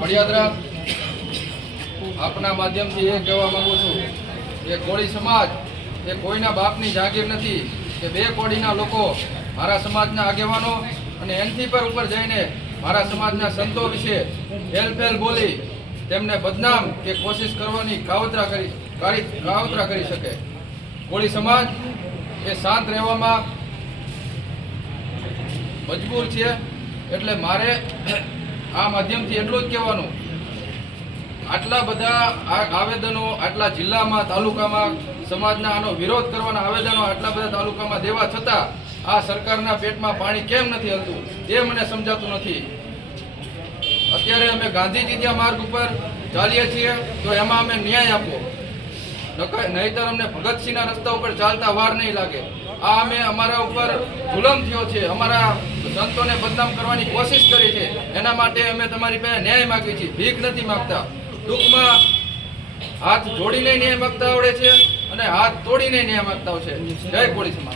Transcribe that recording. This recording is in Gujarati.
ભડિયાદરા આપના માધ્યમથી એ કહેવા માગું છું કે કોળી સમાજ એ કોઈના બાપની જાગીર નથી, કે બે કોળીના લોકો મારા સમાજના આગેવાનો અને એનથી પર ઉપર જઈને મારા સમાજના સંતો વિશે ફેલ બોલી તેમને બદનામ કે કોશિશ કરવાની કાવતરા કરી કાવતરા કરી શકે. કોળી સમાજ એ શાંત રહેવામાં મજબૂર છે, એટલે મારે આ માધ્યમથી એટલું જ કહેવાનું. આટલા બધા આવેદનો આટલા જિલ્લામાં, તાલુકામાં, સમાજના આનો વિરોધ કરવાના આવેદનો આટલા બધા તાલુકામાં દેવા છતાં આ સરકારના પેટમાં પાણી કેમ નથી હતું એ મને સમજાતું નથી. અત્યારે અમે ગાંધીજીના માર્ગ ઉપર ચાલીએ છીએ, તો એમાં અમે ન્યાય આપો. નહીંતર અમને ભગતસિંહના રસ્તા ઉપર ચાલતા વાર નહીં લાગે. આ અમે અમારા ઉપર જુલમ થયો છે. અમારા સંતોને બદનામ કરવાની કોશિશ કરી છે. એના માટે અમે તમારી પાસે ન્યાય માગીએ છીએ. ભીખ નથી માગતા. ટૂંકમાં હાથ જોડીને ન્યાય માગતા આવડે છે અને હાથ તોડીને ન્યાય માગતા આવશે. જય કોળી સમાજ.